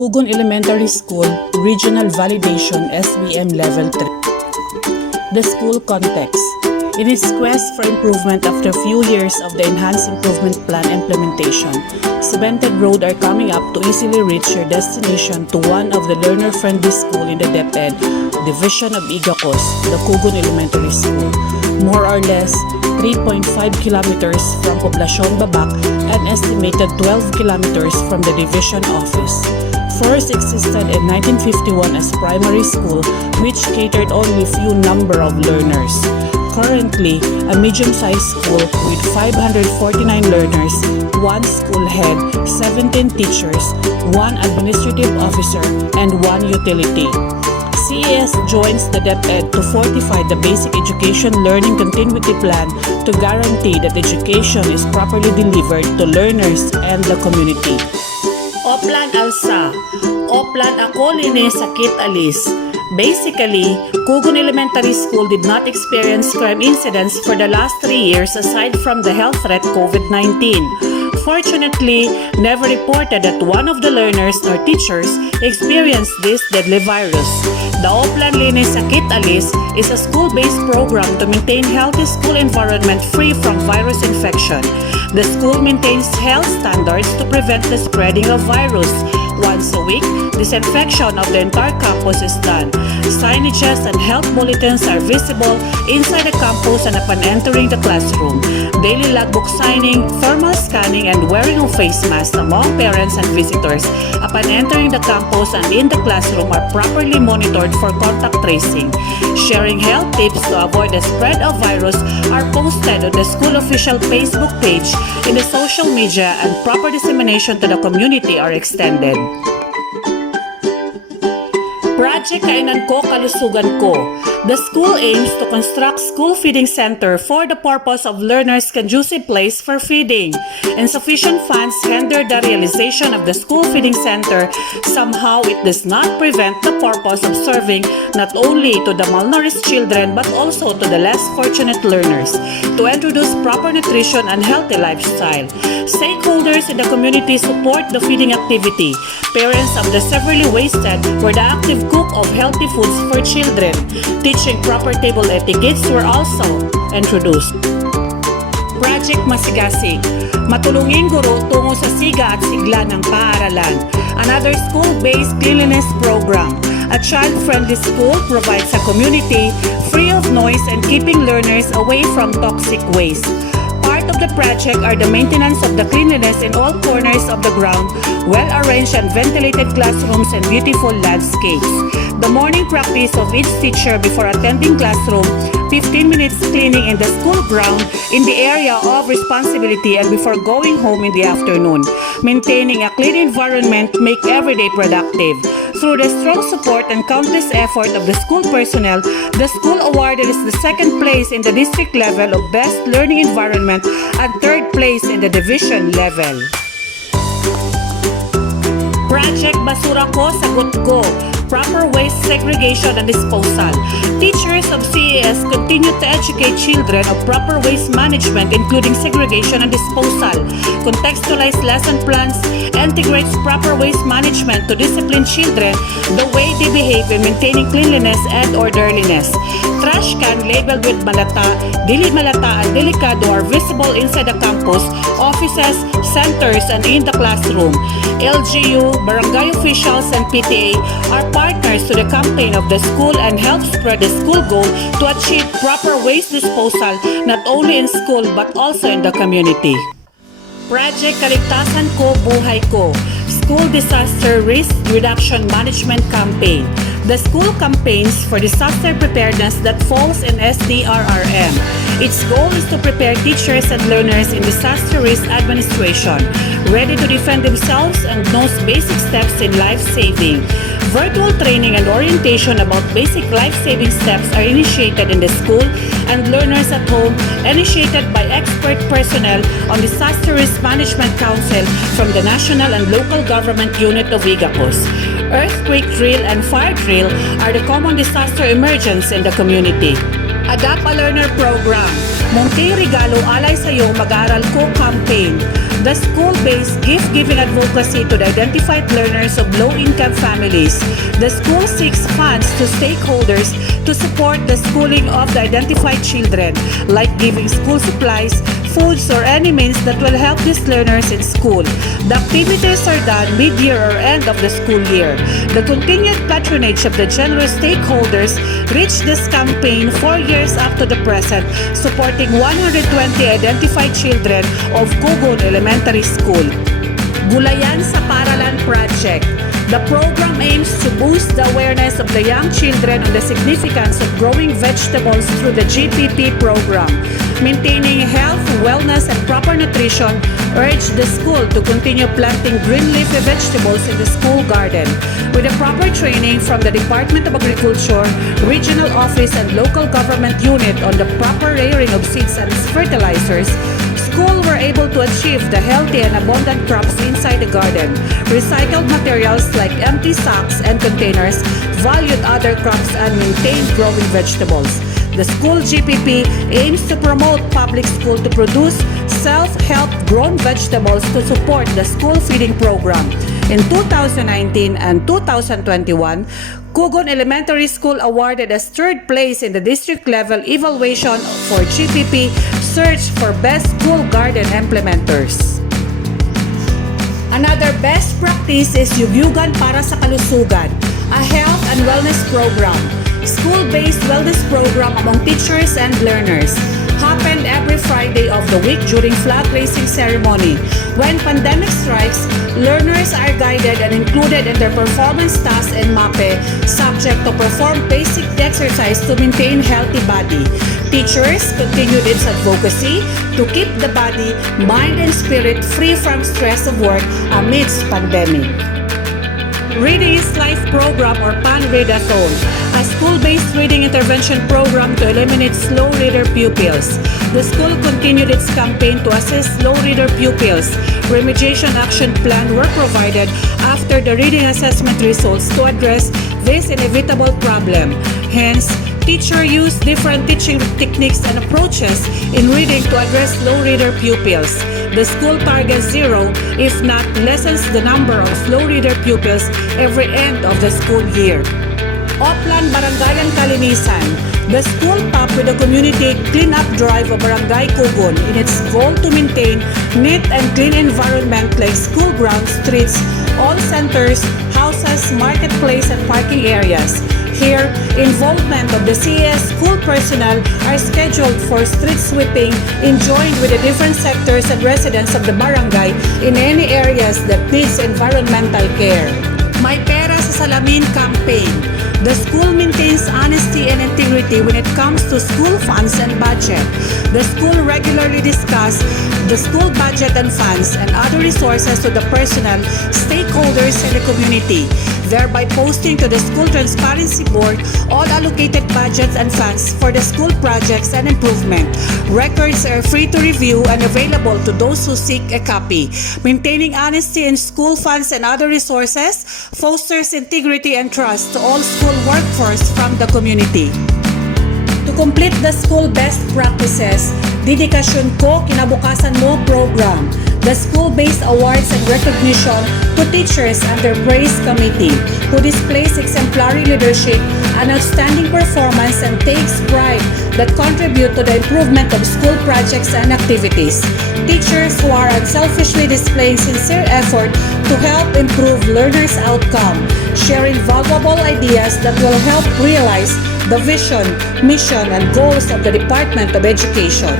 Cogon Elementary School Regional Validation SBM Level 3. The school context. In its quest for improvement after a few years of the Enhanced Improvement Plan implementation, cemented roads are coming up to easily reach your destination to one of the learner-friendly school in the DepEd Division of Igacos, the Cogon Elementary School, more or less 3.5 kilometers from Poblacion Babak and estimated 12 kilometers from the division office. First existed in 1951 as primary school, which catered only few number of learners. Currently, a medium-sized school with 549 learners, 1 school head, 17 teachers, 1 administrative officer, and 1 utility. CES joins the DepEd to fortify the basic education learning continuity plan to guarantee that education is properly delivered to learners and the community. Oplan Alsa, Oplan ako linis sakit alis. Basically, Cogon Elementary School did not experience crime incidents for the last 3 years aside from the health threat COVID-19. Fortunately, never reported that one of the learners or teachers experienced this deadly virus. The Oplan Linis Sakit Alis is a school-based program to maintain healthy school environment free from virus infection. The school maintains health standards to prevent the spreading of virus. Once a week, disinfection of the entire campus is done. Signages and health bulletins are visible inside the campus and upon entering the classroom. Daily logbook signing, thermal scanning, and wearing of face masks among parents and visitors upon entering the campus and in the classroom are properly monitored for contact tracing. Sharing health tips to avoid the spread of virus are posted on the school official Facebook page, in the social media, and proper dissemination to the community are extended. Project Kainan Ko, Kalusugan Ko. The school aims to construct school feeding center for the purpose of learners' conducive place for feeding. Insufficient funds hinder the realization of the school feeding center. Somehow, it does not prevent the purpose of serving not only to the malnourished children but also to the less fortunate learners to introduce proper nutrition and healthy lifestyle. Stakeholders in the community support the feeding activity. Parents of the severely wasted were the active cook of healthy foods for children. Teaching proper table etiquettes were also introduced. Project Masigasig. Matulungin guro tungo sa siga at sigla ng paaralan. Another school-based cleanliness program. A child-friendly school provides a community free of noise and keeping learners away from toxic waste. Part of the project are the maintenance of the cleanliness in all corners of the ground, well-arranged and ventilated classrooms, and beautiful landscapes. The morning practice of each teacher before attending classroom, 15 minutes cleaning in the school ground in the area of responsibility, and before going home in the afternoon. Maintaining a clean environment make every day productive. Through the strong support and countless effort of the school personnel, the school awarded is the 2nd place in the district level of best learning environment and 3rd place in the division level. Project Basura Ko, Sagot Ko. Proper waste segregation and disposal. Teachers of CES continue to educate children of proper waste management, including segregation and disposal. Contextualize lesson plans, integrates proper waste management to discipline children the way they behave in maintaining cleanliness and orderliness. Trash can labeled with malata, dili malata, and delikado are visible inside the campus, offices, centers, and in the classroom. LGU, barangay officials, and PTA are partners to the campaign of the school and help spread the school goal to achieve proper waste disposal not only in school but also in the community. Project Kaligtasan Ko, Buhay Ko. School Disaster Risk Reduction Management Campaign. The school campaigns for disaster preparedness that falls in SDRRM. Its goal is to prepare teachers and learners in disaster risk administration, ready to defend themselves and knows basic steps in life-saving. Virtual training and orientation about basic life-saving steps are initiated in the school and learners at home, initiated by expert personnel on Disaster Risk Management Council from the National and Local Government Unit of Igacos. Earthquake drill and fire drill are the common disaster emergence in the community. Adapt a Learner Program. Munting Regalo Alay Sa'yo Mag-aaral Ko campaign. The school-based gift-giving advocacy to the identified learners of low-income families. The school seeks funds to stakeholders to support the schooling of the identified children, like giving school supplies, foods, or any means that will help these learners in school. The activities are done mid-year or end of the school year. The continued patronage of the generous stakeholders reached this campaign 4 years up to the present, supporting 120 identified children of Cogon Elementary School. Gulayan sa Paralan Project. The program aims to boost the awareness of the young children on the significance of growing vegetables through the GPP program. Maintaining health, wellness, and proper nutrition, urge the school to continue planting green leafy vegetables in the school garden. With the proper training from the Department of Agriculture, regional office, and local government unit on the proper rearing of seeds and fertilizers, school were able to achieve the healthy and abundant crops inside the garden. Recycled materials like empty sacks and containers valued other crops and maintained growing vegetables. The school GPP aims to promote public school to produce self-help grown vegetables to support the school feeding program. In 2019 and 2021, Cogon Elementary School awarded us third place in the district level evaluation for GPP search for best school garden implementers. Another best practice is Yugyugan para sa kalusugan, a health and wellness program. School-based wellness program among teachers and learners happened every Friday of the week during flag raising ceremony. When pandemic strikes, learners are guided and included in their performance tasks and MAPE, subject to perform basic exercise to maintain healthy body. Teachers continued its advocacy to keep the body, mind, and spirit free from stress of work amidst pandemic. Reading is Life program or PAN-Readathon, a school-based reading intervention program to eliminate slow reader pupils. The school continued its campaign to assist slow reader pupils. Remediation action plan were provided after the reading assessment results to address this inevitable problem. Hence, teachers use different teaching techniques and approaches in reading to address slow reader pupils. The school targets zero, if not lessens the number of slow reader pupils every end of the school year. Oplan Barangayan Kalinisan. The school packed with the community clean-up drive of Barangay Cogon in its goal to maintain neat and clean environment like school grounds, streets, all centers, houses, marketplace, and parking areas. Here, involvement of the CES school personnel are scheduled for street sweeping enjoined with the different sectors and residents of the barangay in any areas that needs environmental care. My Pera sa Salamin campaign. The school maintains honesty and integrity when it comes to school funds and budget. The school regularly discusses the school budget and funds and other resources to the personnel, stakeholders, and the community, thereby posting to the School Transparency Board all allocated budgets and funds for the school projects and improvement. Records are free to review and available to those who seek a copy. Maintaining honesty in school funds and other resources fosters integrity and trust to all school workforce from the community. To complete the school best practices, Dedikasyon Ko, Kinabukasan Mo program, the school-based awards and recognition to teachers and their praise committee who displays exemplary leadership and outstanding performance and takes pride that contribute to the improvement of school projects and activities. Teachers who are unselfishly displaying sincere effort to help improve learners' outcome, sharing valuable ideas that will help realize the vision, mission, and goals of the Department of Education.